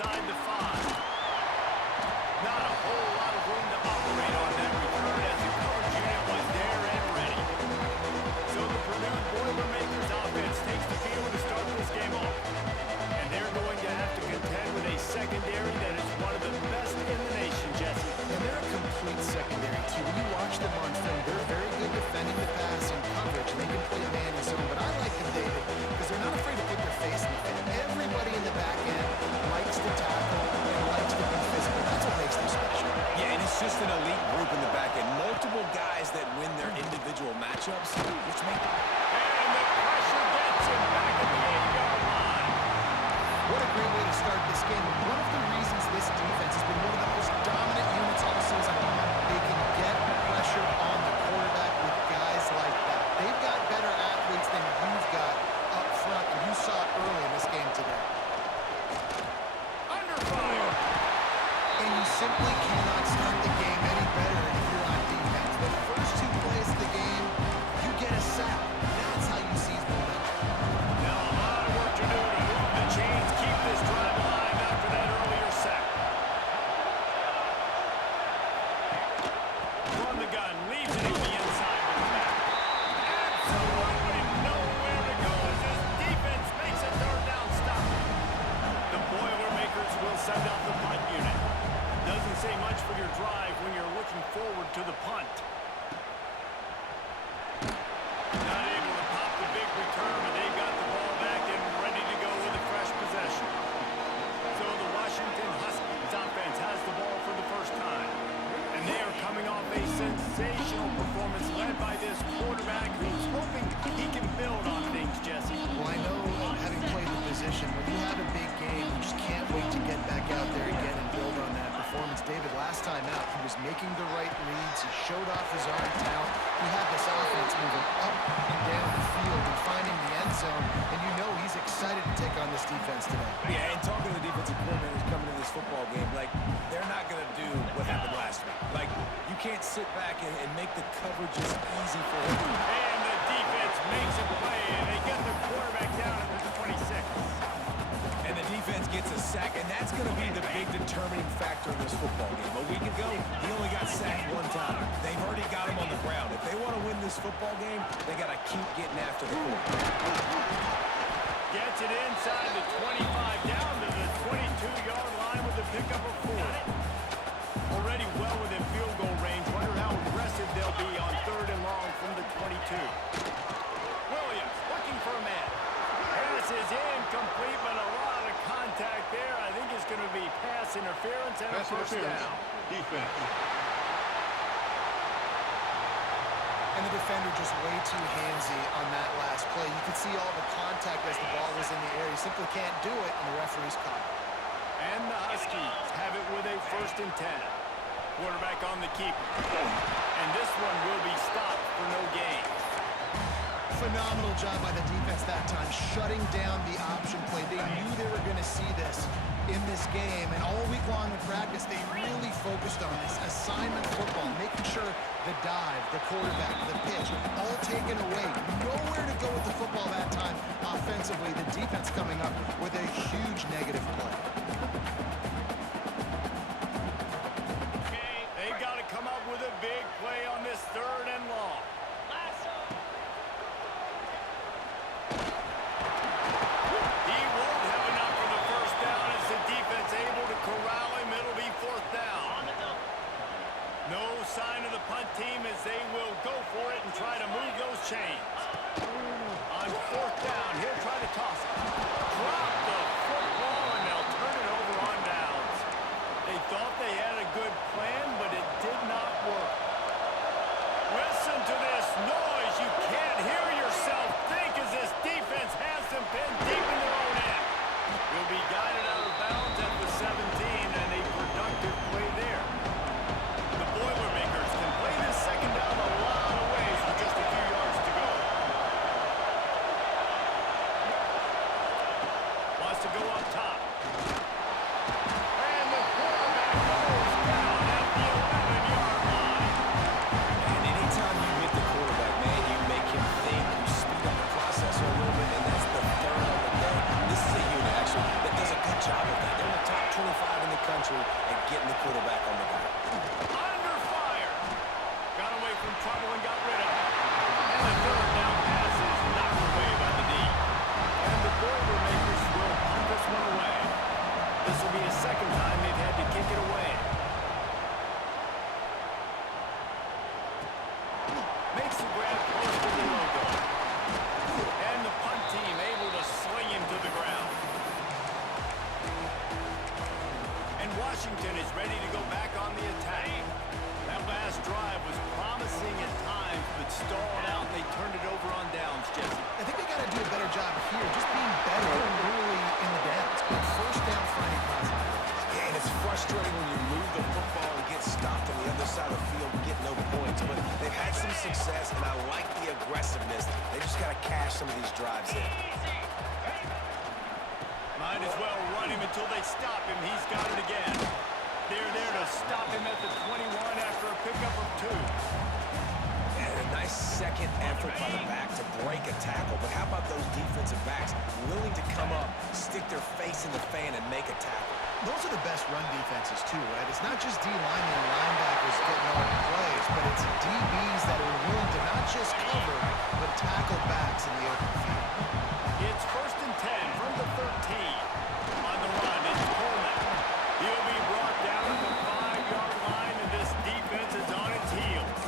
inside the 5. Not a whole lot of room to operate on that return as the coverage unit was there and ready. So the Purdue Boilermakers offense takes the field to start this game off. And they're going to have to contend with a secondary that is one of the best in the nation, Jesse. And they're a complete secondary, too. When you watch them on film, they're very good defending the pass and coverage. And they can play man and zone. But I like them, David, because they're not afraid to put their face in the fan. Everybody in the back end likes to tackle and likes to be physical. That's what makes them special. Yeah, and it's just an elite group in the back end. Multiple guys that win their individual matchups, which make... And the pressure gets him back at the 8-yard line. What a great way to start this game. One of the reasons this defense has been one of the most dominant units all season long, they can get pressure on the quarterback with guys like that. They've got better athletes than you've got up front, and you saw it early in this game today. Under fire. And you simply cannot start the game any better if you're on defense. The first 2 plays of the game, you get a sack. That's how you seize momentum. Now a lot of work to do to move the chains, keep this drive alive after that earlier sack. From the gun, leaves it on the inside with the back. Absolutely nowhere to go as this defense makes a third down stop. The Boilermakers will send out the punt unit. Doesn't say much for your drive when you're looking forward to the punt. Not able to pop the big return, but they've got the ball back and ready to go with a fresh possession. So the Washington Huskies offense has the ball for the first time. And they are coming off a sensational performance led by this quarterback who's hoping he can build on things, Jesse. Well, I know, having played the position, when you have a big game, you just can't wait to get back out there again and build on that performance. David, last time out, he was making the right reads. He showed off his arm talent. He had this offense moving up and down the field and finding the end zone. And you know he's excited to take on this defense today. Yeah, and talking to the defensive coordinators coming into this football game, like, they're not going to do what happened last week. Like, you can't sit back and make the coverages easy for him. And the defense makes a play, and they get the quarterback down at the 26. And the defense gets a sack, and that's going to be the big determining factor in this football game. A week ago, he only got sacked 1 time. They've already got him on the ground. If they want to win this football game, they got to keep getting after the quarterback. Gets it inside the 25, down to the 22-yard line with the pickup of 4. Already well within field goal range. Wonder how aggressive they'll be on 3rd and long from the 22. Williams looking for a man. Pass is incomplete, but a lot of contact there. I think it's going to be pass interference and a first down. Defense. And the defender just way too handsy on that last play. You could see all the contact as the ball was in the air. He simply can't do it, and the referee's caught it. And the Huskies have it with a 1st and 10. Quarterback on the keeper. And this one will be stopped for no gain. Phenomenal job by the defense that time, shutting down the option play. They knew they were going to see this in this game, and all week long in practice, they really focused on this assignment football, making sure the dive, the quarterback, the pitch, all taken away. Nowhere to go with the football that time offensively. The defense coming up with a huge negative play. They've got to come up with a big play on this 3rd and long. He won't have enough for the first down as the defense able to corral him. It'll be 4th down. No sign of the punt team as they will go for it and try to move those chains. On 4th down, he'll try to toss it. Drop the football, and they'll turn it over on downs. They thought they had a good plan, but it did not work. Listen to this noise. You can't hear yourself think as this defense has them pinned deep in their own end. Will be guided out of bounds at the 17, and a productive play there. The Boilermakers can play this 2nd down a lot of ways with just a few yards to go. Wants to go up top. And the quarterback goes down at the makes the grab close to the logo. And the punt team able to sling him to the ground. And Washington is ready to go back on the attack. That last drive was promising at times, but stalled out, and they turned it over on downs, Jesse. I think they got to do a better job here, just being better early in the downs. But first down, finding positive. Yeah, and it's frustrating when you move the football and get stopped on the other side of the field and get no points. But they've had some success, and I like the aggressiveness. They just got to cash some of these drives in. Might as well run him until they stop him. He's got it again. They're there to stop him at the 21 after a pickup of 2. And a nice second effort by the back to break a tackle. But how about those defensive backs willing to come up, stick their face in the fan, and make a tackle? Those are the best run defenses, too, right? It's not just D-linemen and linebackers getting all the plays, but it's DBs that are willing to not just cover, but tackle backs in the open field. It's 1st and 10 from the 13. On the run, it's Coleman. He'll be brought down at the 5-yard line, and this defense is on its heels.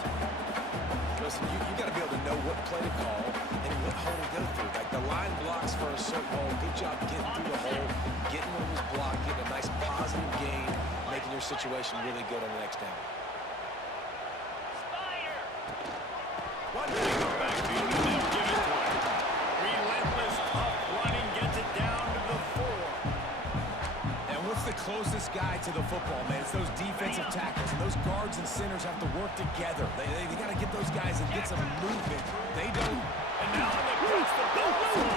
Listen, you got to be able to know what play to call and what hole to go through. Like the line blocks for a certain hole. Good job getting through the hole, getting what was blocked, getting a nice positive gain, making your situation really good on the next down. One thing on backfield, and they'll give it to him. Relentless, tough running gets it down to the 4. And what's the closest guy to the football, man? It's those defensive tackles, and those guards and centers have to work together. They got to get those guys and get some movement. They don't. And now they push the ball through.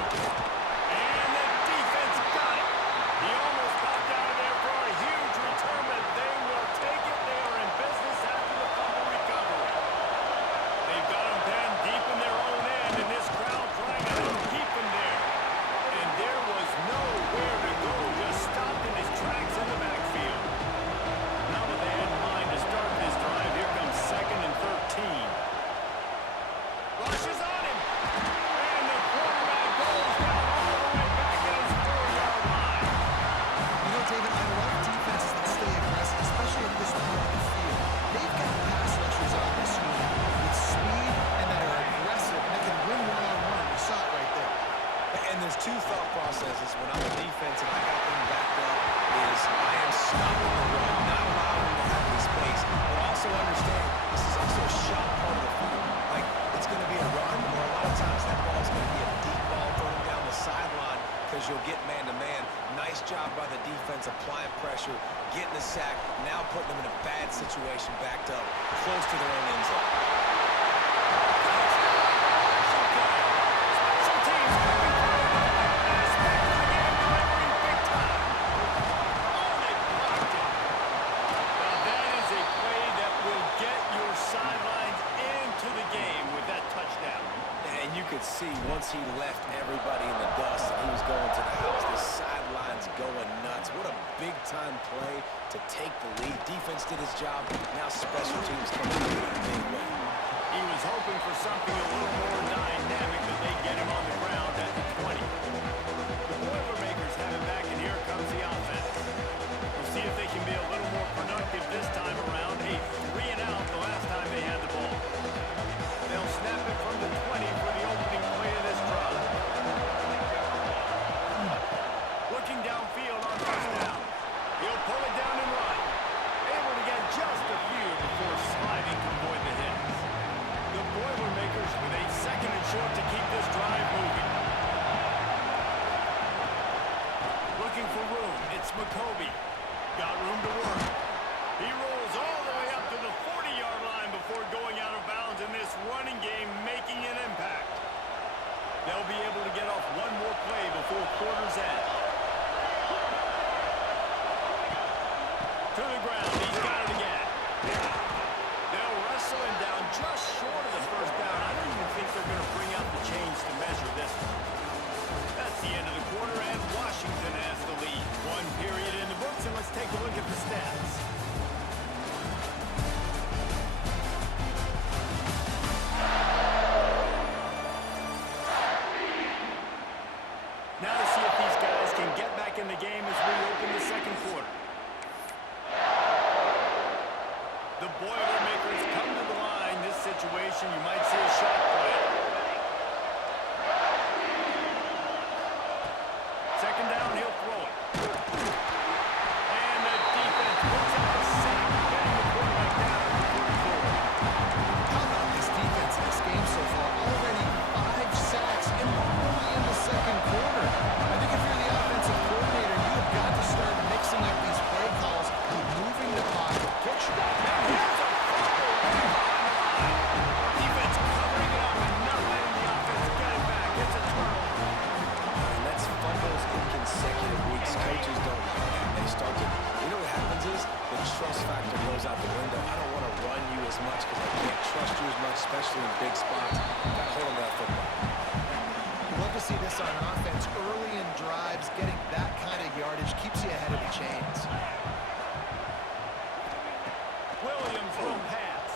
And the defense got it. He almost popped out of there for a huge return, but they will take it. They are in business after the fumble recovery. They've got him pinned deep in their own end, and this crowd trying to help keep him there. And there was nowhere to go, just stopped in his tracks in the backfield. Now what they had in mind to start this drive, here comes 2nd and 13. Rushes on him. And the quarterback goes down all the way back at his 4-yard line. You know, David, I love defenses that stay aggressive, especially at this point in the field. They've got pass rushers on this unit with speed and that are aggressive, and they can win one-on-one. You saw it right there. And there's two thought processes when I'm a defense and I got them backed up is I am stopping the run, not allowing them to have any space, but also understand this is also a shot part of the field. Like, it's going to be a run, or a lot of times that ball is going to be a deep ball thrown down the sideline because you'll get man-to-man. Nice job by the defense applying pressure, getting the sack, now putting them in a bad situation backed up close to their own end zone. Special teams coming through. Aspect of the game delivering big time. Oh, they blocked it. Now that is a play that will get your sidelines into the game with that touchdown. And you could see once he left everybody in the dust and he was going to the house, the sidelines going nuts. What a big-time play to take the lead. Defense did his job. Now special teams coming in a big way. He was hoping for something a little more dynamic, but they get him on the ground at the 20. The Boilermakers have it back, and here comes the offense. We'll see if they can be a little more productive this time around. A 3-and-out the last time they had the ball. They'll snap it from the 20 for the opening play of this drive. Looking downfield on 1st down. He'll pull it down and run. Able to get just a few before sliding to avoid the hits. The Boilermakers with a 2nd and short to keep this drive moving. Looking for room. It's McCoby. Got room to work. He rolls all the way up to the 40-yard line before going out of bounds in this running game, making an impact. They'll be able to get off one more play before quarter's end. To the ground. He's got it again. They'll wrestle him down just short of the 1st down. I don't even think they're going to bring out the chains to measure this one. That's the end of the quarter, and Washington has the lead. 1 period in the books, and let's take a look at the stats. Now to see if these guys can get back in the game as we open the 2nd quarter. The Boilermakers come to the line. This situation, you might see a shot play. Second down, he'll throw it. And the defense puts up a sack, getting the quarterback down at the 44. How about this defense in this game so far? Already 5 sacks and only in the second quarter. I think if you're the offensive coordinator, you have got to start mixing up these play calls, moving the pocket, get your back. Here's a fumble right behind the line. Defense covering it up and not letting the offense get it back. It's a turnover. And that's fumbles in consecutive weeks. Coaches don't like that. They start to, you know what happens is the trust factor goes out the window. I don't want to run you as much because I can't trust you as much, especially in big spots. Got to hold on to that football. Love to see this on offense. Early in drives, getting that kind of yardage keeps you ahead of the chains. Williams will pass.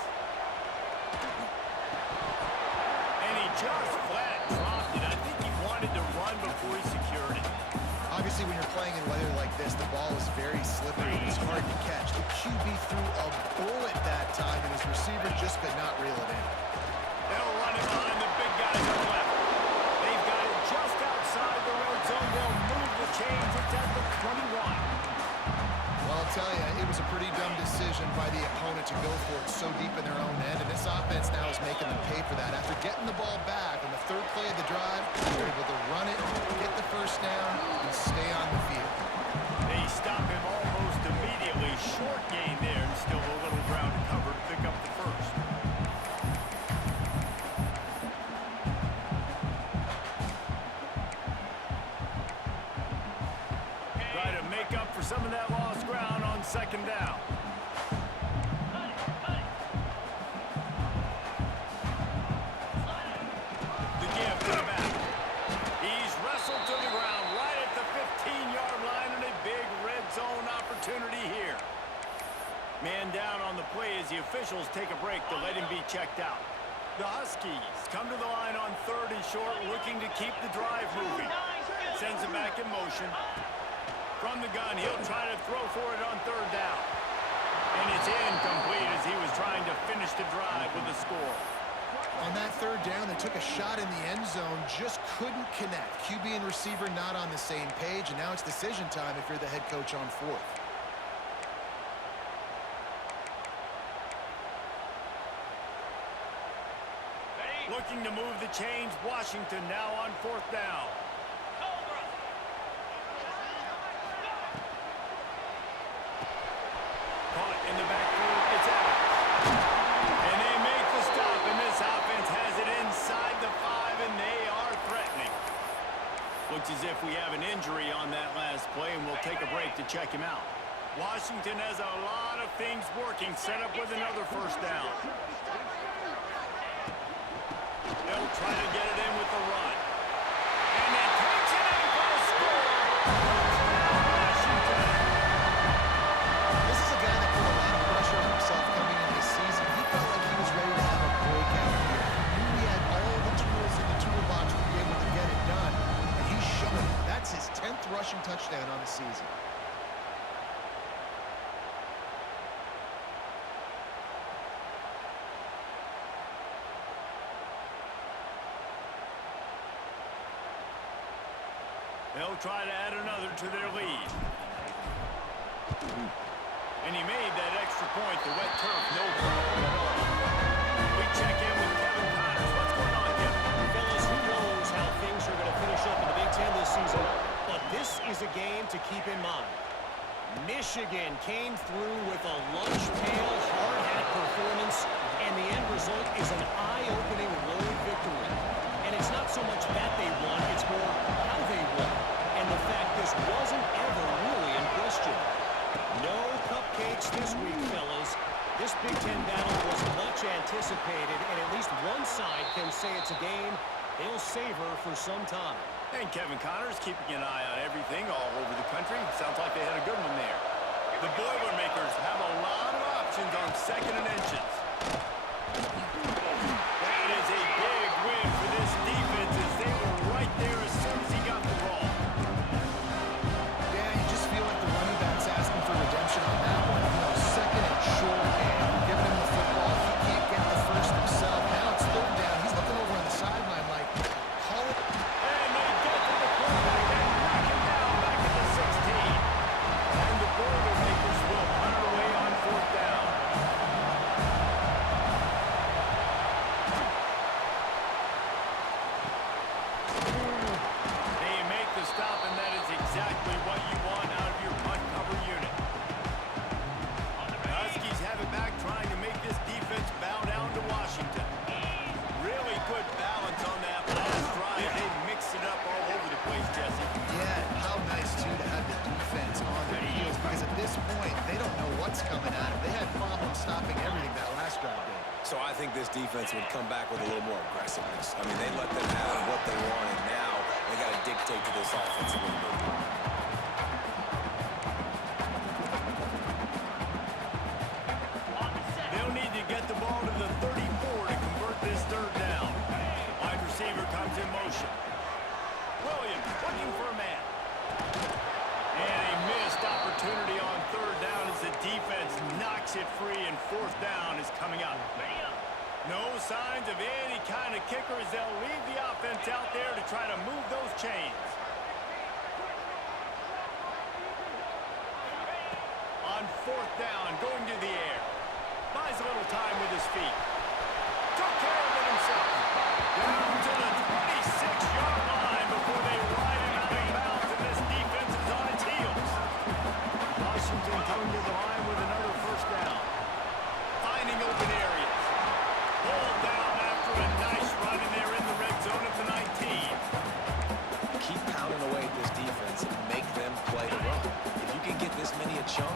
And he just flat dropped it. I think he wanted to run before he secured it. Obviously, when you're playing in weather like this, the ball is very slippery and it's hard to catch. The QB threw a bullet that time, and his receiver just could not reel it in. They'll run it behind the big guys on the left. They've got it just outside the red zone. They'll move the chains. It's at the 21. Well, I'll tell you, it was a pretty dumb decision by the opponent to go for it so deep in their own end, and this offense now is making them pay for that. After getting the ball back on the third play of the drive, they're able to run it, get the first down, and stay on the field. They stop him almost immediately. Short gain there, and still a little ground to cover to pick up the first. Try to make up for some of that lost ground on second down. The give to the back. He's wrestled to the ground right at the 15-yard line, and a big red zone opportunity here. Man down on the play as the officials take a break to let him be checked out. The Huskies come to the line on third and short, looking to keep the drive moving. Sends it back in motion. From the gun, he'll try to throw for it on third down. And it's incomplete as he was trying to finish the drive with a score. On that third down, they took a shot in the end zone, just couldn't connect. QB and receiver not on the same page, and now it's decision time if you're the head coach on fourth. Looking to move the chains, Washington now on fourth down. Caught in the backfield, it's Evans. And they make the stop, and this offense has it inside the 5, and they are threatening. Looks as if we have an injury on that last play, and we'll take a break to check him out. Washington has a lot of things working, set up with another first down. They'll try to get it in with the run. And he takes it in for a score. Washington. This is a guy that put a lot of pressure on himself coming in this season. He felt like he was ready to have a breakout year. He knew he had all the tools in the toolbox to be able to get it done, and he's showing it. That's his 10th rushing touchdown on the season. They'll try to add another to their lead. And he made that extra point. The wet turf, no problem at all. We check in with Kevin Connors. What's going on, Kevin? Fellas, who knows how things are going to finish up in the Big Ten this season, but this is a game to keep in mind. Michigan came through with a lunch pail, hard hat performance, and the end result is an eye-opening road victory. And it's not so much that they won, it's more how they won. And the fact this wasn't ever really in question. No cupcakes this week, fellas. This Big Ten battle was much anticipated, and at least one side can say it's a game they'll savor for some time. And Kevin Connors keeping an eye on everything all over the country. Sounds like they had a good one there. The Boilermakers have a lot of options on second and inches. That is a big win for this defense as they were right there as soon as he got the ball. Yeah, you just feel like the running back's asking for redemption on that one. You know, second and short, and you're giving him the football. He can't get the first himself. think this defense would come back with a little more aggressiveness. I mean, they let them have what they want, and now they got to dictate to this offense a little bit more. They'll need to get the ball to the 34 to convert this third down. Wide receiver comes in motion. Williams looking for a man. And a missed opportunity on third down as the defense knocks it free, and fourth down is coming up. No signs of any kind of kicker as they'll leave the offense out there to try to move those chains. On fourth down, going to the air. Buys a little time with his feet. Took care of it himself. Down to the 26-yard line before they ride him out of bounds, and this defense is on its heels. Washington coming to the line with another first down. Finding open areas. Pulled down after a nice run, and they're in the red zone at the 19. Keep pounding away at this defense and make them play the run. If you can get this many a chunk,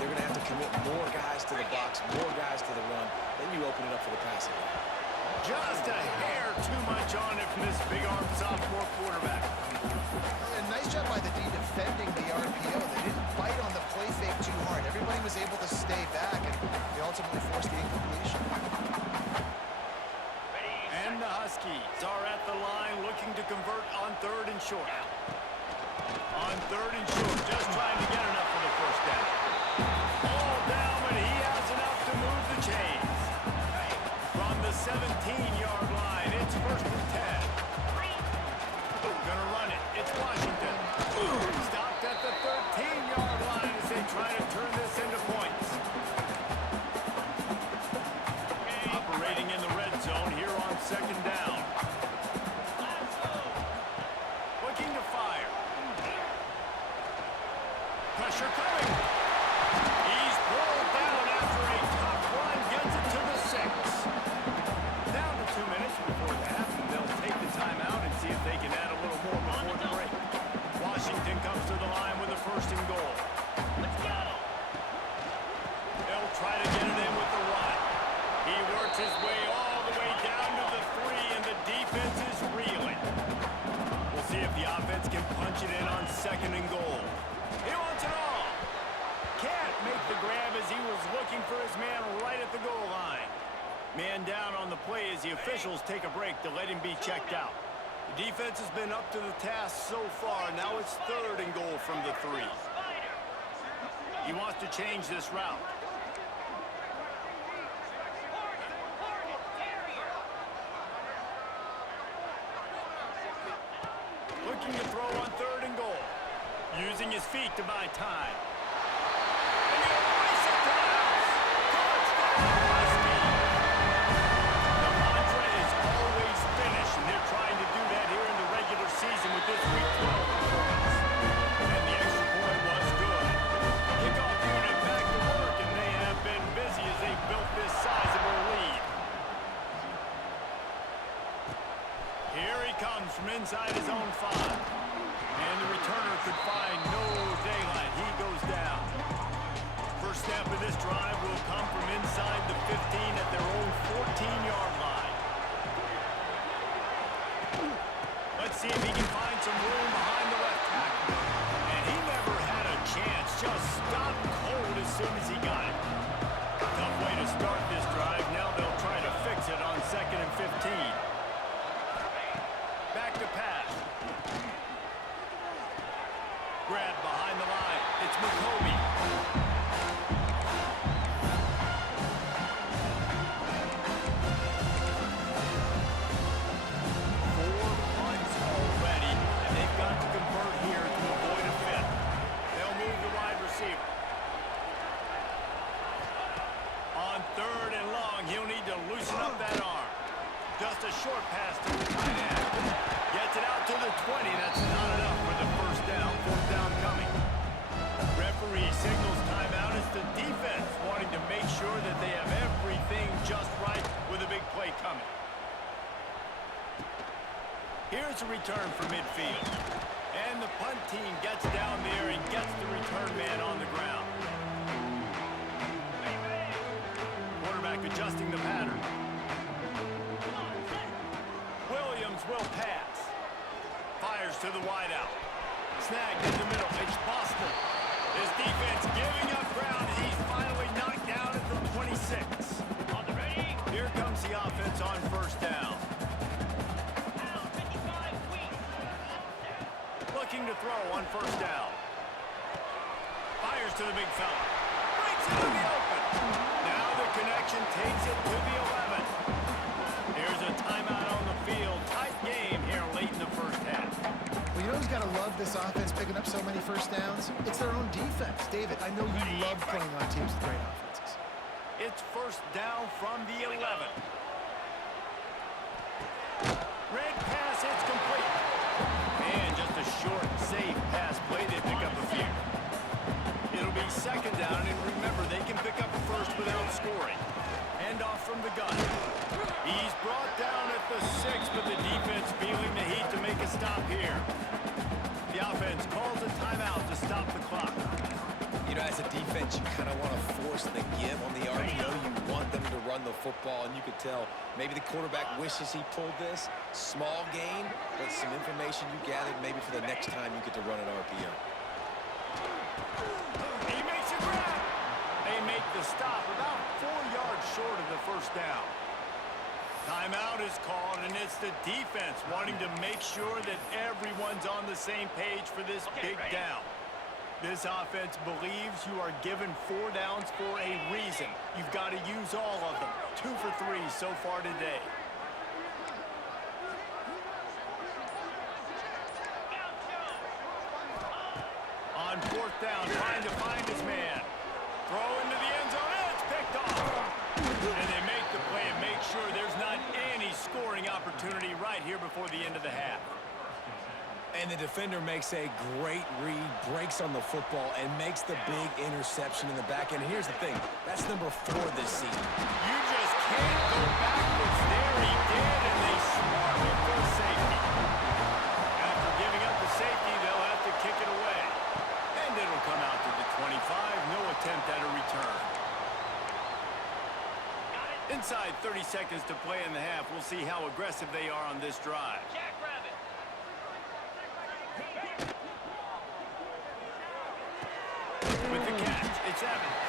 they're going to have to commit more guys to the box, more guys to the run. Then you open it up for the passing game. Just a hair too much on it from this big-arm sophomore quarterback. A nice job by the D defending the RPO. They didn't bite on the play fake too hard. Everybody was able to stay back, and they ultimately forced the incompletion. And the Huskies are at the line looking to convert on third and short. On third and short, just trying to get enough for the first down. All down, but he has enough to move the chains. From the 17-yard line, it's first and 10. Gonna run it. It's Washington. Stopped at the 13-yard line as they try to turn this into points. Operating in the red zone here on second down. Looking to fire. Pressure coming. He's pulled down after a tough run. Gets it to the 6. Down to 2 minutes before the half, and they'll take the timeout and see if they can add a little more before the break. Washington comes to the line with a first and goal. Let's go. They'll try to get it in with the run. He works his way all the way down to the 3, and the defense is reeling. We'll see if the offense can punch it in on second and goal. He wants it all. Can't make the grab as he was looking for his man right at the goal line. Man down on the play as the officials take a break to let him be checked out. The defense has been up to the task so far. Now it's third and goal from the 3. He wants to change this route. Looking to throw on third and goal. Using his feet to buy time. And he'll race it to the house. Touchdown, Huskies. The mantra is always finish, and they're trying to do that here in the regular season with this Week 12 performance. And the extra point was good. Kickoff unit back to work, and they have been busy as they've built this sizable lead. Here he comes from inside his own 5. And the returner could find no daylight. He goes down. First snap of this drive will come from inside the 15 at their own 14-yard line. Let's see if he can find some room behind the left tackle. And he never had a chance. Just stopped cold as soon as he got it. Tough way to start this drive. Now they'll try to fix it on second and 15. Back to pass. Grab behind the line. It's McCoby. 4 punts already, and they've got to convert here to avoid a 5th. They'll move the wide receiver. On third and long, he'll need to loosen up that arm. Just a short pass to the tight end. Gets it out to the 20. That's not enough for the first down. Fourth down coming. Referee signals timeout as the defense wanting to make sure that they have everything just right with a big play coming. Here's a return from midfield. And the punt team gets down there and gets the return man on the ground. Quarterback adjusting the pattern. throw pass. Fires to the wideout. Snagged in the middle. It's Boston. His defense giving up ground, and he's finally knocked down at the 26. On the ready. Here comes the offense on first down. Looking to throw on first down. Fires to the big fella. Breaks into the open. Now the connection takes it to the 11. Here's a timeout on the field. Tight game here late in the first half. Well, you know who's got to love this offense picking up so many first downs? It's their own defense. David, I know you love playing on teams with great offenses. It's first down from the 11. Red pass, it's complete. And just a short, safe pass play. They pick up a few. It'll be second down, and remember, they can pick up a first without scoring. Hand off from the gun. He's brought down at the 6, but the defense feeling the heat to make a stop here. The offense calls a timeout to stop the clock. You know, as a defense, you kind of want to force the give on the RPO. You want them to run the football, and you could tell maybe the quarterback wishes he pulled this. Small gain, but some information you gathered maybe for the next time you get to run an RPO. He makes a grab. They make the stop about 4 yards short of the first down. Timeout is called, and it's the defense wanting to make sure that everyone's on the same page for this big down. This offense believes you are given 4 downs for a reason. You've got to use all of them. 2 for 3 so far today. On fourth down, trying to find his man. Throw into the end zone, and it's picked off. And they make the play and make sure there's not any scoring opportunity right here before the end of the half. And the defender makes a great read, breaks on the football, and makes the big interception in the back end. Here's the thing, that's number 4 this season. You just can't go backwards there. He did, and they smartly for safety. After giving up the safety, they'll have to kick it away. And it'll come out to the 25. No attempt at a return. Inside 30 seconds to play in the half. We'll see how aggressive they are on this drive. With the catch, it's Evans.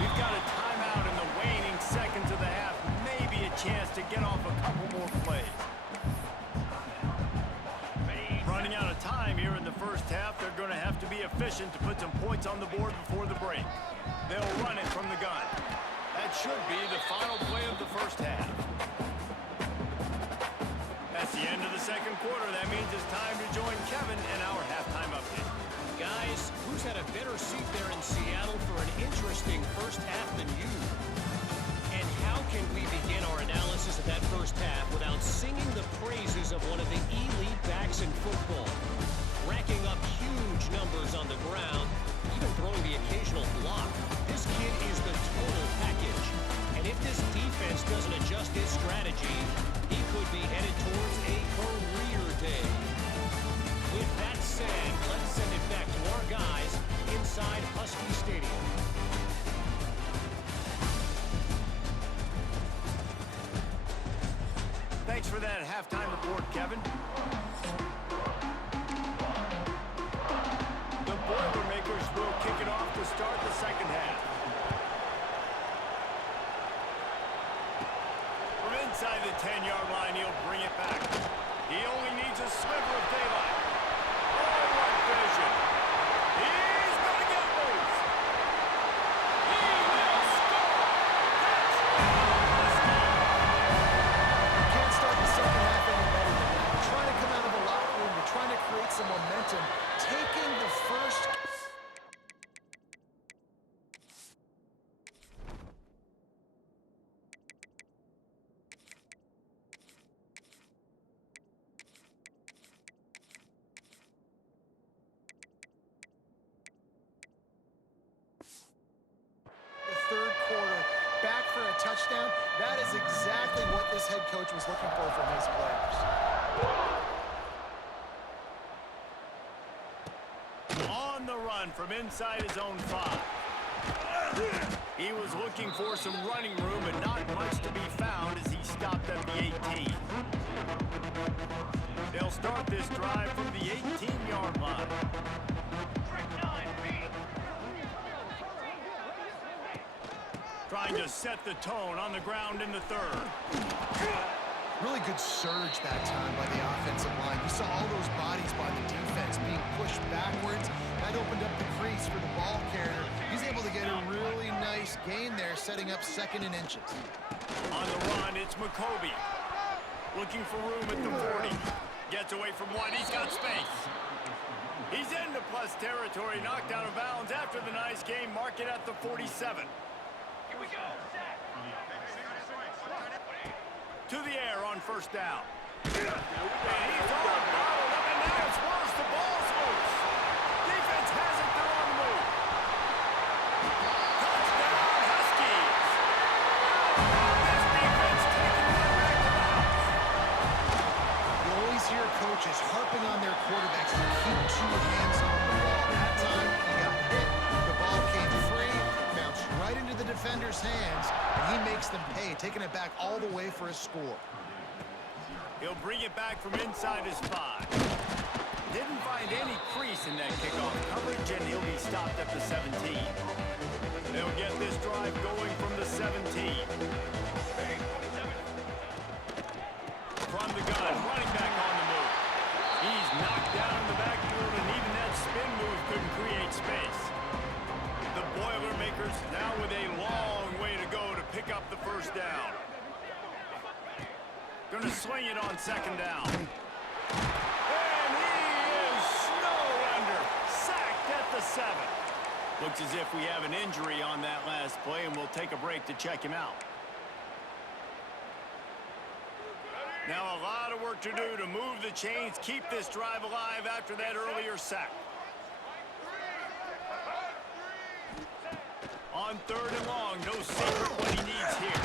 We've got a timeout in the waning seconds of the half. Maybe a chance to get off a couple more plays. Running out of time here in the first half. They're going to have to be efficient to put some points on the board before the break. They'll run it from the gun. That should be the final play of the first half. That's the end of the second quarter. That means it's time to join Kevin in our halftime update. Guys, who's had a better seat there in Seattle for an interesting first half than you? And how can we begin our analysis of that first half without singing the praises of one of the elite backs in football? Racking up huge numbers on the ground, even throwing the occasional block. This kid is the total package. And if this defense doesn't adjust his strategy, he could be headed towards a career day. With that said, let's send it back to our guys inside Husky Stadium. Thanks for that halftime report, Kevin. The Boilermakers will kick it off to start the second half. From inside the 10-yard line, he'll bring it back. He only needs a sliver of daylight. Oh, what vision. He's going to get loose. He will score. You can't start the second half any better than that. You're trying to come out of the locker room. You're trying to create some momentum. Taking the first... third quarter, back for a touchdown. That is exactly what this head coach was looking for from his players. On the run from inside his own 5. He was looking for some running room, but not much to be found as he stopped at the 18. start this drive from the 18-yard line. Trying to set the tone on the ground in the third. Really good surge that time by the offensive line. You saw all those bodies by the defense being pushed backwards. That opened up the crease for the ball carrier. He's able to get a really nice gain there, setting up 2nd and inches. On the run, it's McCoby. Looking for room at the 40. Gets away from one. He's got space. He's into plus territory. Knocked out of bounds after the nice game. Mark it at the 47. Here we go. To the air on 1st down. And he's all bottled up, and now it's worse. The ball's loose. Defense has it. They're on the move. Touchdown, Huskies. This defense taking one back to the house. You always hear coaches harping on their quarterbacks to keep 2 hands on the ball. That time, he got hit. The ball came free, bounced right into the defender's hands, and he makes them pay, taking it back all the way for a score. He'll bring it back from inside his 5. Didn't find any crease in that kickoff coverage, and he'll be stopped at the 17. They'll get this drive going from the 17. From the gun, running back on the move. He's knocked down in the backfield, and even that spin move couldn't create space. The Boilermakers now with a long way to go to pick up the 1st down. Gonna swing it on 2nd down. And he is snowed under. Sacked at the 7. Looks as if we have an injury on that last play, and we'll take a break to check him out. Now a lot of work to do to move the chains, keep this drive alive after that earlier sack. On 3rd and long, no secret what he needs here.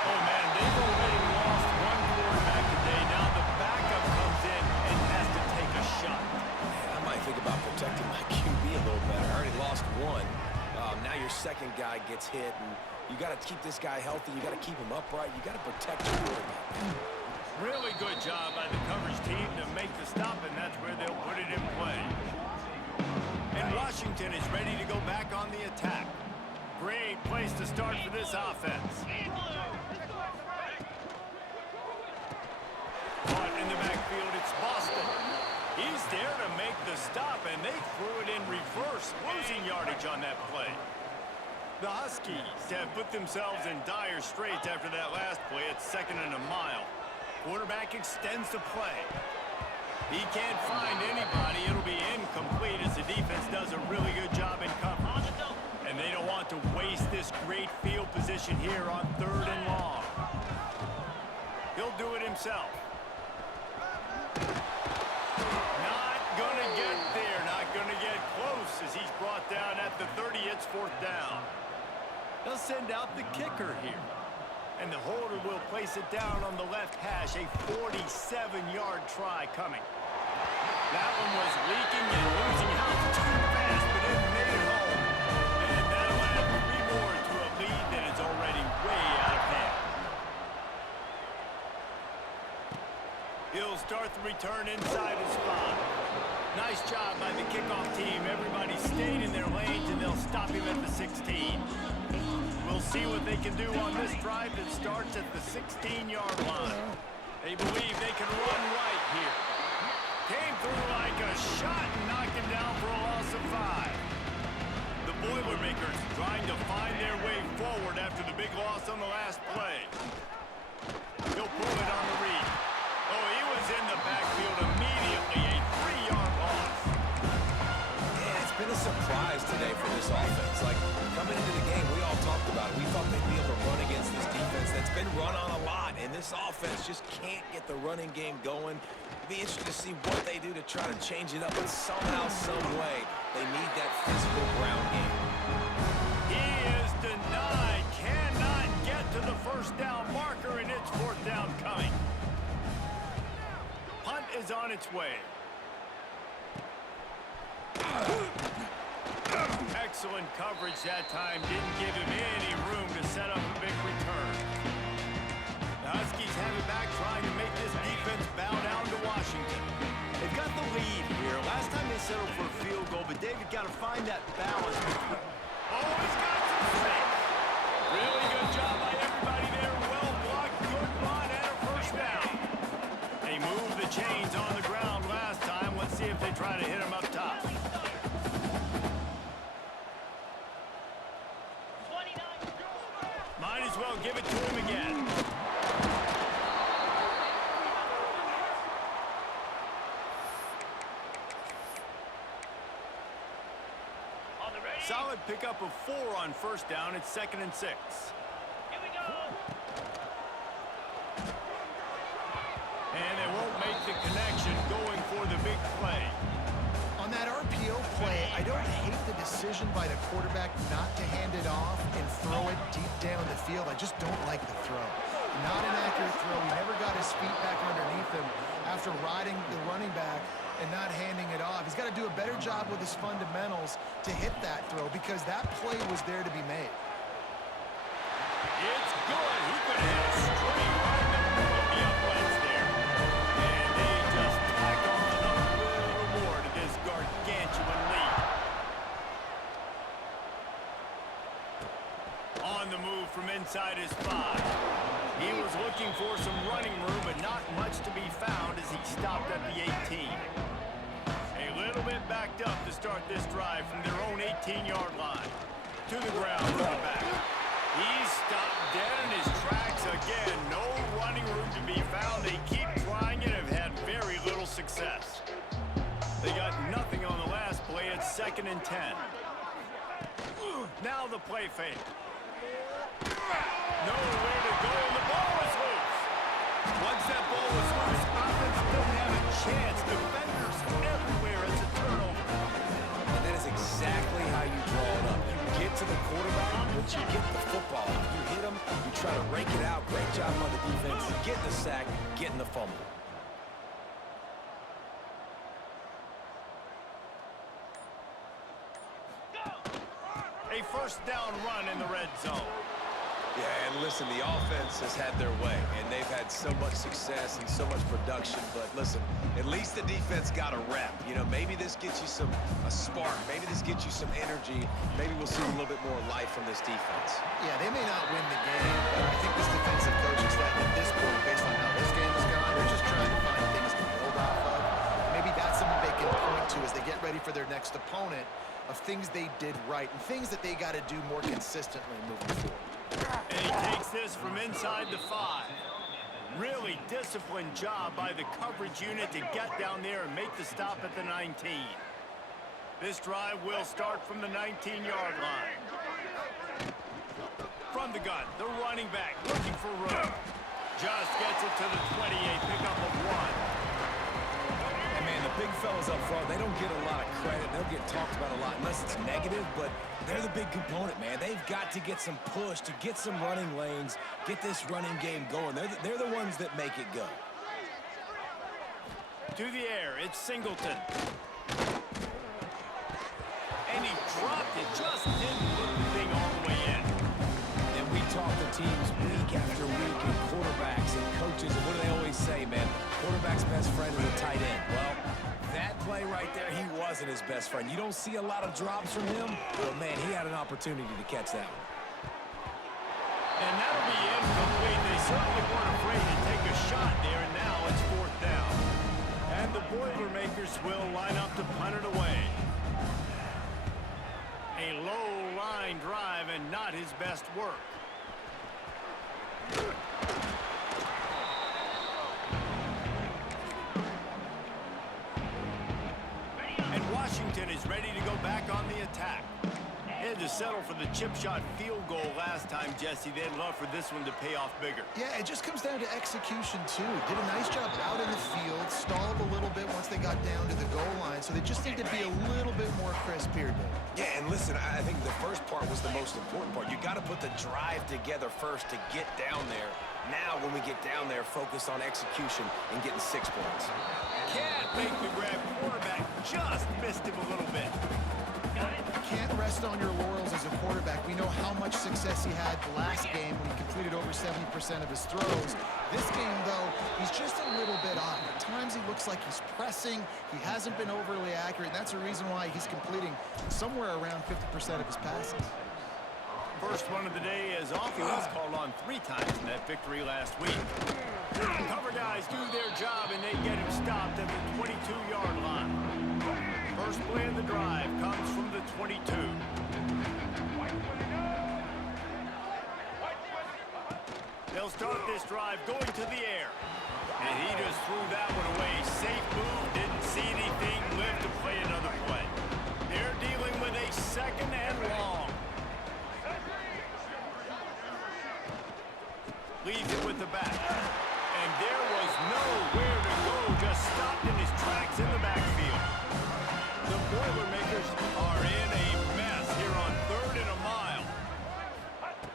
Oh, man, they've already lost one quarterback today. Now the backup comes in and has to take a shot. Man, I might think about protecting my QB a little better. I already lost one. Now your 2nd guy gets hit, and you got to keep this guy healthy. You got to keep him upright. You got to protect your quarterback. Really good job by the coverage team to make the stop, and that's where they'll put it in play. And Washington is ready to go back on the attack. Great place to start for this offense. Caught in the backfield, it's Boston. He's there to make the stop, and they threw it in reverse, losing yardage on that play. The Huskies have put themselves in dire straits after that last play. It's 2nd and a mile. Quarterback extends the play. He can't find anybody. It'll be incomplete as the defense does a really good job in coverage. And they don't want to waste this great field position here on 3rd and long. He'll do it himself. Not gonna get there, not gonna get close as he's brought down at the 30. It's 4th down. They'll send out the kicker here. And the holder will place it down on the left hash. A 47-yard try coming. That one was leaking and losing out too fast, but it made it home. And that'll add 3 more to a lead that is already way out of hand. He'll start the return inside his 5. Nice job by the kickoff team. Everybody stayed in their lanes, and they'll stop him at the 16. We'll see what they can do on this drive that starts at the 16-yard line. They believe they can run right here. Came through like a shot and knocked him down for a loss of 5. The Boilermakers trying to find their way forward after the big loss on the last play. He'll pull it on the read. Oh, he was in the backfield immediately. A 3-yard loss. Yeah, it's been a surprise today for this offense. Like, coming into the game, we all talked about it. We thought they'd be able to run against this defense that's been run on a lot, and this offense just can't get the running game going. It'll be interesting to see what they do to try to change it up, but somehow, some way, they need that physical ground game. He is denied. Cannot get to the 1st down marker, and it's 4th down coming. Punt is on its way. Excellent coverage that time. Didn't give him any room to set up a big return. The Huskies have it back, trying to make this defense bow down to Washington. got to find that balance. Oh, he's got some space. Really good job by everybody there. Well blocked, good run, and a first down. They moved the chains on the ground last time. Let's see if they try to hit him up top. Might as well give it to him again. Solid pickup of 4 on first down. It's 2nd and 6. Here we go. And they won't make the connection going for the big play. On that RPO play, I don't hate the decision by the quarterback not to hand it off and throw it deep down the field. I just don't like the throw. Not an accurate throw. He never got his feet back underneath him after riding the running back and not handing it off. He's got to do a better job with his fundamentals to hit that throw because that play was there to be made. It's good. He could have hit a straight right in the middle of the uprights there. And they just tack on a little more to this gargantuan lead. On the move from inside his 5. He was looking for some running room, but not much to be found as he stopped at the 18. A little bit backed up to start this drive from their own 18-yard line. To the ground, running back. He's stopped dead in his tracks again. No running room to be found. They keep trying and have had very little success. They got nothing on the last play. It's 2nd and 10. Now the play fake. Nowhere to go, and the ball is loose. Once that ball was loose, offense doesn't have a chance. Defenders everywhere. It's a turnover. And that is exactly how you draw it up. You get to the quarterback, but you get the football. You hit him, you try to rake it out. Great job on the defense. Getting the sack, getting the fumble. A first down run in the red zone. Yeah, and listen, the offense has had their way, and they've had so much success and so much production. But listen, at least the defense got a rep. You know, maybe this gets you a spark. Maybe this gets you some energy. Maybe we'll see a little bit more life from this defense. Yeah, they may not win the game, but I think this defensive coaching staff at this point, based on how this game has gone, they're just trying to find things to build off of. Maybe that's something they can point to as they get ready for their next opponent of things they did right and things that they got to do more consistently moving forward. And he takes this from inside the 5. Really disciplined job by the coverage unit to get down there and make the stop at the 19. This drive will start from the 19-yard line. From the gun, the running back looking for room. Just gets it to the 28, pickup of 1. And man, the big fellas up front, they don't get a lot of credit. They'll get talked about a lot unless it's negative, but they're the big component, man. They've got to get some push, to get some running lanes, get this running game going. They're the ones that make it go. To the air, it's Singleton. And he dropped it, just didn't put the thing all the way in. And we talk to teams week after week, and quarterbacks and coaches, and what do they always say, man? Quarterback's best friend is a tight end. Well, that play right there, he wasn't his best friend. You don't see a lot of drops from him, but man, he had an opportunity to catch that one. And that'll be incomplete. They certainly weren't afraid to take a shot there, and now it's 4th down. And the Boilermakers will line up to punt it away. A low line drive and not his best work. And Washington is ready to go back on the attack. They had to settle for the chip shot field goal last time, Jesse. They'd love for this one to pay off bigger. Yeah, it just comes down to execution, too. Did a nice job out in the field, stalled a little bit once they got down to the goal line, so they just need to be a little bit more crisp here, Dave. Yeah, and listen, I think the first part was the most important part. You got to put the drive together first to get down there. Now, when we get down there, focus on execution and getting 6 points. Can't make the grab. Quarterback just missed him a little bit. Can't rest on your laurels as a quarterback. We know how much success he had last game when he completed over 70% of his throws. This game, though, he's just a little bit off. At times he looks like he's pressing. He hasn't been overly accurate, and that's the reason why he's completing somewhere around 50% of his passes. First one of the day is off. He was called on 3 times in that victory last week. Cover guys do their job, and they get him stopped at the 22-yard line. First play of the drive comes from the 22. They'll start this drive going to the air. And he just threw that one away. Safe move, didn't see anything, lived to play another play. They're dealing with a 2nd and long. Leaves it with the back. And there was nowhere to go, just stopped in his tracks in the backfield. The Boilermakers are in a mess here on 3rd and a mile.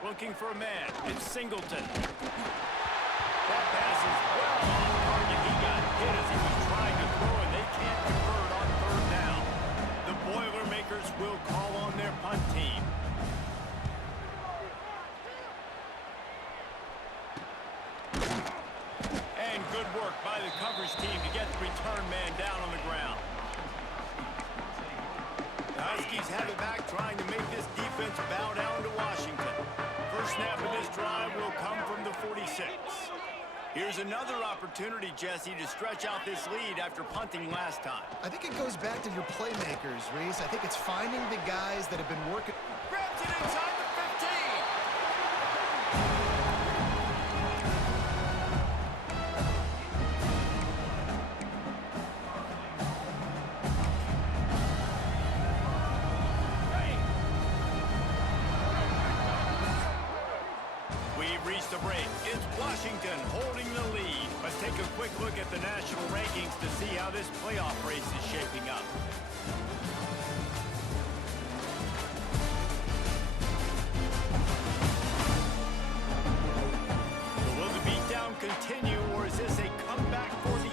Looking for a man. It's Singleton. That pass is well off target. He got hit as he was trying to throw, and they can't convert on 3rd down. The Boilermakers will call on their punt team. And good work by the coverage team to get the return man down on the ground. The Huskies have it back, trying to make this defense bow down to Washington. First snap of this drive will come from the 46. Here's another opportunity, Jesse, to stretch out this lead after punting last time. I think it goes back to your playmakers, Reese. I think it's finding the guys that have been working. Grabs it inside the 15. We've reached the break. It's Washington holding the lead. Let's take a quick look at the national rankings to see how this playoff race is shaping up. So will the beatdown continue, or is this a comeback for the age?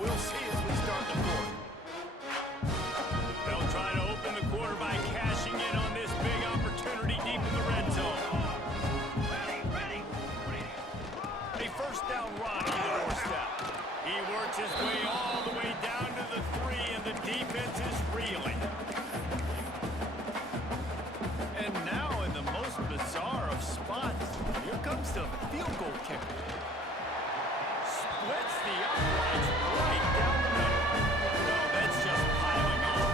We'll see as we start the 4th. They'll try to open the quarter by cashing in on this big opportunity deep in the red zone. A 1st down run on the doorstep. He works his way all the way down to the 3, and the defense is reeling. And now in the most bizarre of spots, here comes the field goal kicker. Splits the uprights right down the middle. No, that's just piling on.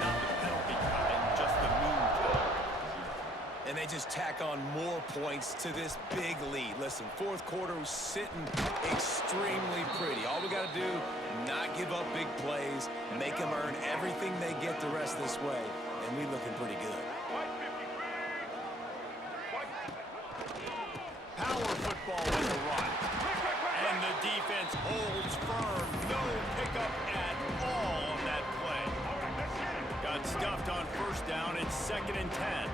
Not the penalty count, just the moon count. And they just tack on more points to this big lead. Listen, 4th quarter was sitting extremely pretty. All we got to do, not give up big plays, make them earn everything they get the rest of this way. and we looking pretty good. Power football with the run. And the defense holds firm. No pickup at all on that play. Got stuffed on first down. It's 2nd and 10.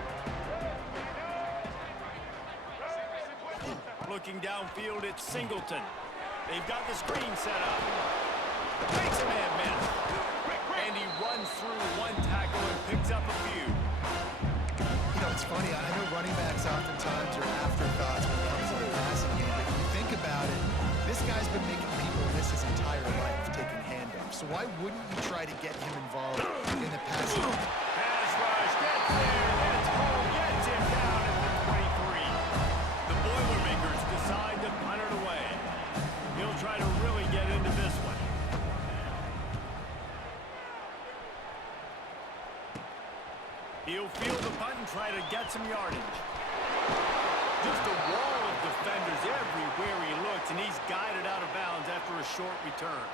Looking downfield, it's Singleton. They've got the screen set up. Makes a man miss. And he runs through one tackle and picks up a few. You know, it's funny. I know running backs oftentimes are afterthoughts when it comes to the passing game, but when you think about it, this guy's been making people miss his entire life taking handoffs. So why wouldn't you try to get him involved in the passing game? Pass rush, gets there, gets home, gets him down at the 23. The Boilermakers decide to punt it away. He'll try to really get into this one. He'll field the punt and try to get some yardage. Just a wall of defenders everywhere he looks, and he's guided out of bounds after a short return.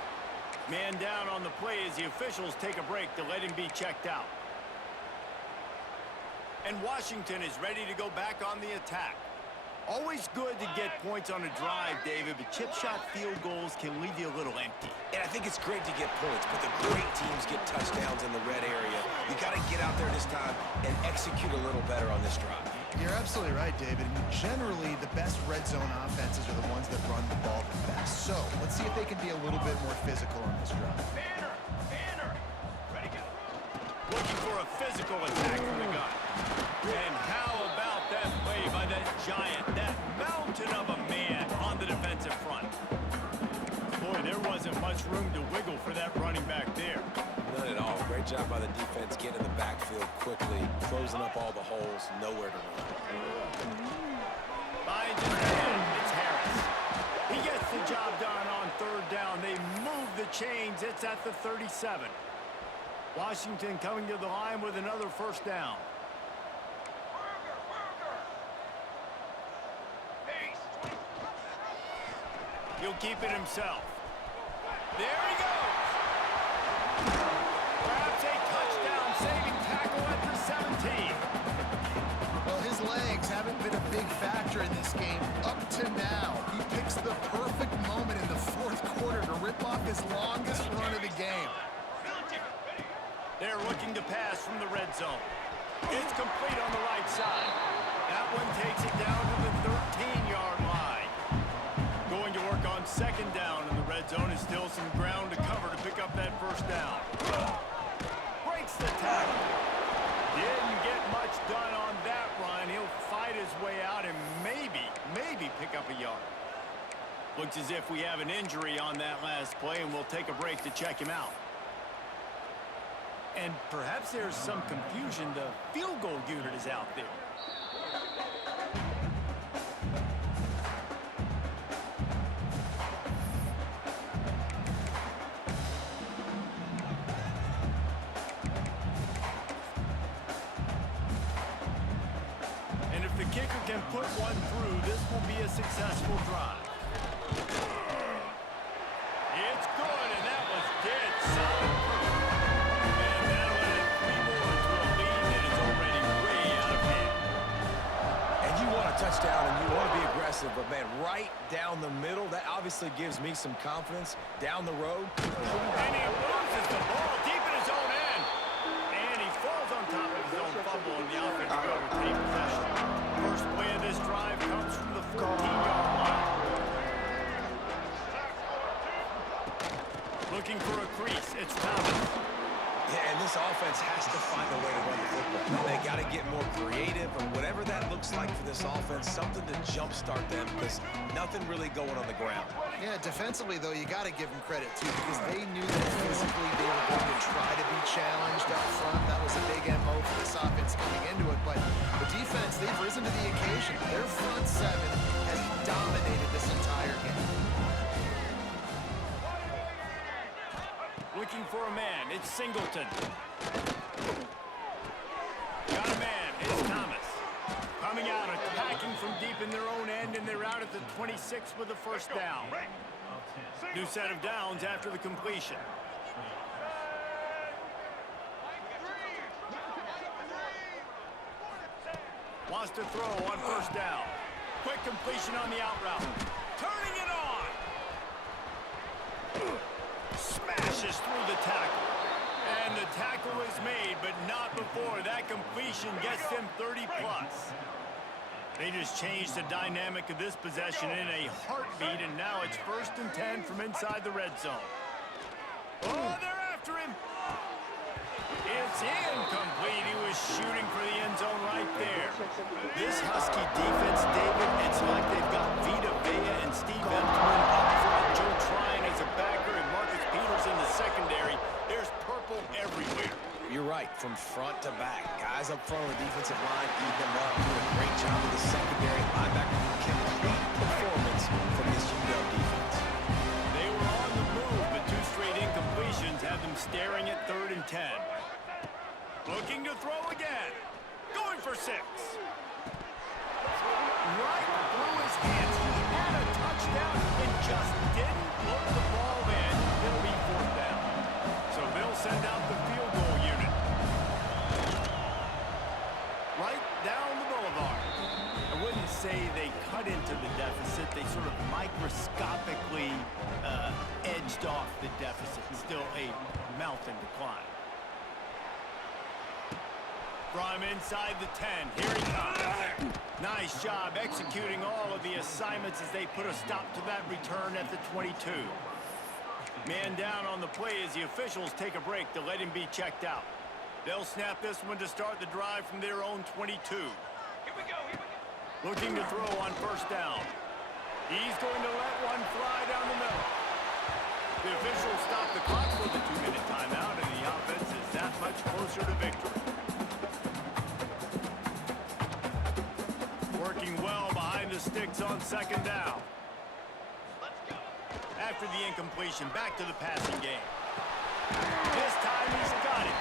Man down on the play as the officials take a break to let him be checked out. And Washington is ready to go back on the attack. Always good to get points on a drive, David, but chip shot field goals can leave you a little empty. And I think it's great to get points, but the great teams get touchdowns in the red area. You got to get out there this time and execute a little better on this drive. You're absolutely right, David. And generally, the best red zone offenses are the ones that run the ball the best. So let's see if they can be a little bit more physical on this drive. Looking for a physical attack from the gun. And how about that play by that giant, that mountain of a man on the defensive front? Boy, there wasn't much room to wiggle for that running back there. None at all. Great job by the defense getting in the backfield quickly, closing up all the holes, nowhere to run. Finds his man. It's Harris. He gets the job done on 3rd down. They move the chains. It's at the 37. Washington coming to the line with another 1st down. He'll keep it himself. There he goes. Grabs a touchdown-saving tackle at the 17. Well, his legs haven't been a big factor in this game up to now. He picks the perfect moment in the 4th quarter to rip off his longest run of the game. They're looking to pass from the red zone. It's complete on the right side. That one takes it down to the 13-yard line. Going to work on 2nd down in the red zone is still some ground to cover to pick up that 1st down. Breaks the tackle. Didn't get much done on that run. He'll fight his way out and maybe pick up a yard. Looks as if we have an injury on that last play, and we'll take a break to check him out. And perhaps there's some confusion. The field goal unit is out there. And if the kicker can put one through, this will be a successful drive. It's good, and that was dead solid. Touchdown, and you want to be aggressive, but man, right down the middle, that obviously gives me some confidence down the road. And he loses the ball deep in his own end. And he falls on top of his own fumble, and the offense will retain possession. First play of this drive comes from the 14-yard line. Looking for a crease, it's Thomas. Yeah, and this offense has to find a way to run the football. They got to get more creative, or whatever that looks like for this offense, something to jumpstart them, because nothing really going on the ground. Yeah, defensively, though, you got to give them credit, too, because they knew that physically they were going to try to be challenged up front. That was a big MO for this offense coming into it, but the defense, they've risen to the occasion. Their front seven has dominated this entire game. Looking for a man, it's Singleton. Got a man, it's Thomas. Coming out, attacking from deep in their own end, and they're out at the 26 with the 1st down. New set of downs after the completion. Wants to throw on first down. Quick completion on the out route. Turning it on. Smashes through the tackle. And the tackle is made, but not before that completion gets them 30-plus. They just changed the dynamic of this possession in a heartbeat, and now it's 1st and 10 from inside the red zone. Oh, they're after him. It's incomplete. He was shooting for the end zone right there. This Husky defense, David, it's like they've got Vita Vea and Steve Emtman up front, Joe Tryon as a backer, and Marcus Peters in the secondary. There's purple everywhere. You're right, from front to back. Guys up front on the defensive line eat them up, doing a great job with the secondary linebacker. Complete performance from this UW defense. They were on the move, but 2 straight incompletions have them staring at 3rd and 10. Looking to throw again. Going for 6. Right through his hands. He had a touchdown and just didn't look the ball in. It'll be 4th down. So they'll send out the field goal unit. Right down the boulevard. I wouldn't say they cut into the deficit. They sort of microscopically edged off the deficit. Still a mountain to climb. From inside the 10, here he comes. Nice job executing all of the assignments as they put a stop to that return at the 22. Man down on the play as the officials take a break to let him be checked out. They'll snap this one to start the drive from their own 22. Here we go. Looking to throw on first down. He's going to let one fly down the middle. The officials stop the clock for the 2-minute timeout, and the offense is that much closer to victory. Working well behind the sticks on 2nd down. Let's go. After the incompletion, back to the passing game. This time he's got it.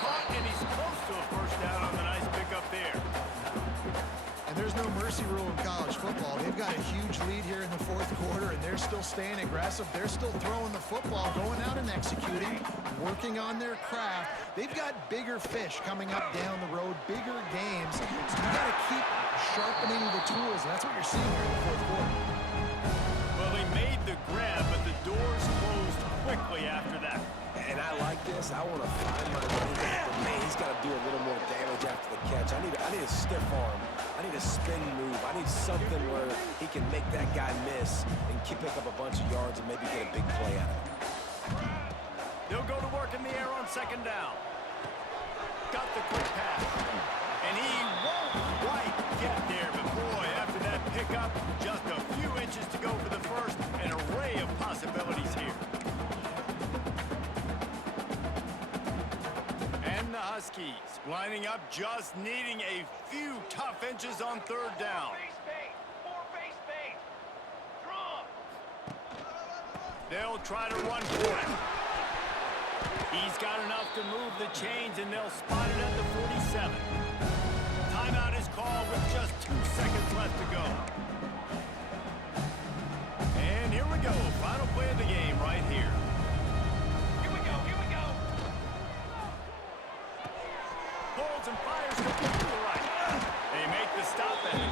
Caught, and he's close to a 1st down on the nice pickup there. And there's no mercy rule in college football. They've got a huge lead here in the 4th quarter, and they're still staying aggressive. They're still throwing the football, going out and executing, working on their craft. They've got bigger fish coming up down the road, bigger games. So you got to keep sharpening the tools, and that's what you're seeing here in the 4th quarter. Well, they made the grab, but the doors closed quickly after that. And I like this. I want to find my running back, but man, he's got to do a little more damage after the catch. I need a stiff arm. I need a spin move. I need something where he can make that guy miss and pick up a bunch of yards and maybe get a big play out of it. They'll go to work in the air on 2nd down. Got the quick pass. And he won't quite get there, but boy, after that pickup, just a few inches to go for the first. An array of possibilities here. And the Huskies lining up, just needing a few tough inches on 3rd down. They'll try to run for it. He's got enough to move the chains, and they'll spot it at the 47. Timeout is called with just 2 seconds left to go. And here we go. Final play of the game right here. Here we go. Pulls and fires complete to the right. They make the stop, and